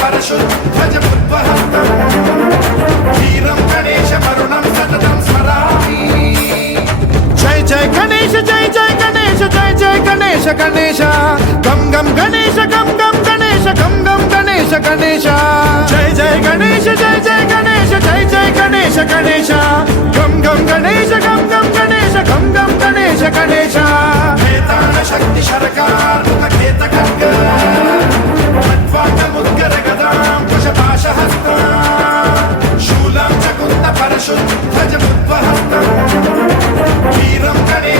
परशुध्वजमुद्वहस्तम् वीरं गणेश वरुणं सततं स्मरामि। जय जय गणेश जय जय गणेश जय जय गणेश गणेश गम गम गणेश गम गम गणेश गम गम गणेश गणेश जय जय गणेश जय जय गणेश जय जय गणेश गणेश गम गम गणेश गम गम गणेश गम गम गणेश गणेश वेदान शक्ति शरकार मुखखेत खड्ग खड्वाङ्गमुद्गर गदां कुशपाशहस्तां शूलं च कुन्द परशुध्वजमुद्वहस्तम् वीरं गणेश